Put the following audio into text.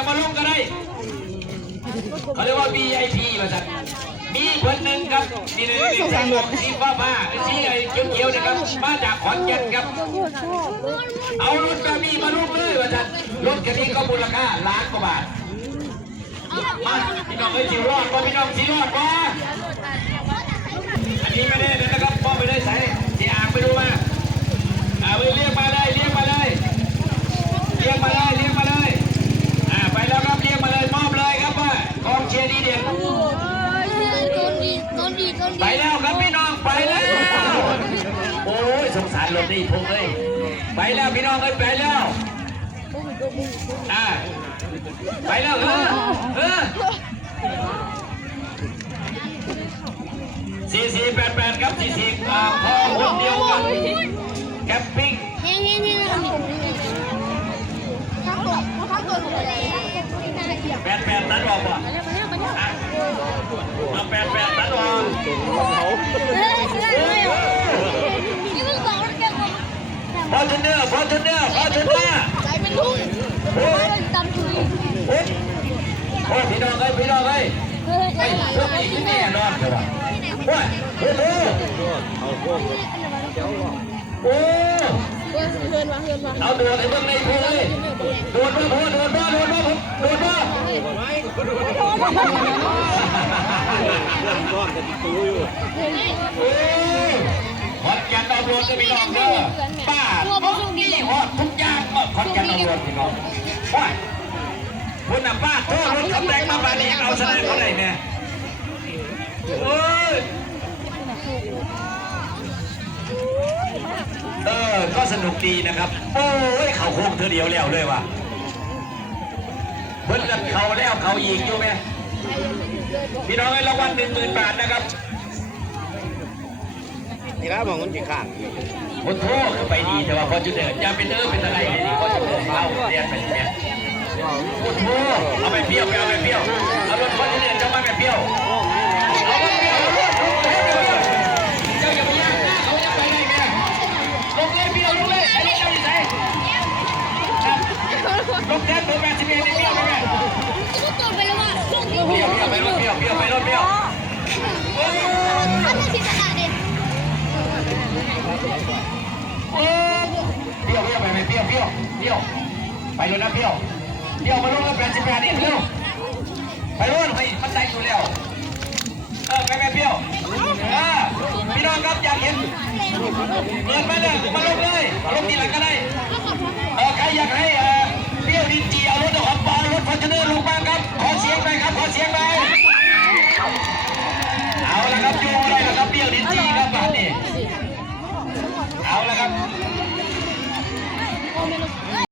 ากมาลงก็ได้เขาเรียกว่า VIP มาสั่งมีคนหนึ่งครับนี่สีฟ้าสีเขียวนะครับมาจากขอนแก่นครับเอารถกระบี่มาลุกเลยว่าท่านรถคันนี้ก็มูลค่าล้านกว่าบาทมาพี่น้องสิรอดป่ะพี่น้องสิรอดป่ะอันนี้ไม่ได้นะครับพ่อไม่ได้ใส่สีอ่างไปดูมาไปเรียกมาเลยเรียกมาเลยเรียกมาเลยเรียกมาเลยไปแล้วครับเรียกมาเลยมอบเลยครับว่ากองเชียร์ดีเด่นไปแล้วครับพี่น้องไปแล้วโอ้ยสงสารรถนี่พงเลยไปแล้วพี่น้องไปแล้วไปแล้ว4488ครับ44พอคนเดียวกันแคมปิ้ง88ตัดออกป่ะ88ตัดออกพอจุนเนื้อใจเป็นทุ่งจำถุยโอ้พี่น้องเอ้ยพวกนี้ที่นี่นอนเลยว่ะโอ้เอาโดดไอ้เบื้องในพูเลยโดดมาขอนแก่นเอาโดดจะมีน้องเด้อป้านี่หอดทุกอย่างขอนแก่นเอาโดดพี่น้องว้ายคุณน่ะป้าโทษรถกำแพงมาบาดีเอาชนะเขาได้เนี่ยก็สนุกดีนะครับโอ้ยเขาโค้งเธอเดียวแล้วเลยว่ะเพิ่นกับเขาแล้วเขาอีกอยู่ไหมพี่น้องให้รางวัล10,000 บาทนะครับนี่ครับมองมันจีข้างคนโทษไปดีแต่ว่าพอจุดเดือดจะเป็นเป็นอะไรนี่ก็จะเดือดเอาเรียนไปเนี่ยคนโทษเอาไปเปรี้ยวเอาไปเปรี้ยวเอารถคนเดือดจะมาไปเปรี้ยวเอาไปเปรี้ยวเจ้าอย่าไปย่างหน้าเขาจะไปได้ไงลงเลยเปรี้ยวลงเลยไอ้ลูกเจ้าอยู่ไหนลงแทนตัว80เมตรเปรี้ยวไปไงเปรี้ยวไปรถเปรี้ยวไปรถเปรี้ยวเปรี้ยวไปไหมเปรี้ยวไปเลยนะเปรี้ยวมาลงแล้ว88นี่เปรี้ยวไปรุ่นไปมันใจอยู่แล้วไปเปรี้ยวพี่น้องครับอยากเห็นเปิดมาเลยมาลงเลยลงทีหลังก็ได้ใครอยากให้เปรี้ยวดินจีเอารถของปอรถฟอร์จูเนอร์ลงบ้างครับขอเสียงไปครับขอเสียงไปเอาละครับอยู่เลยนะครับเปรี้ยวดินจีครับบาทนี่เอาละครับ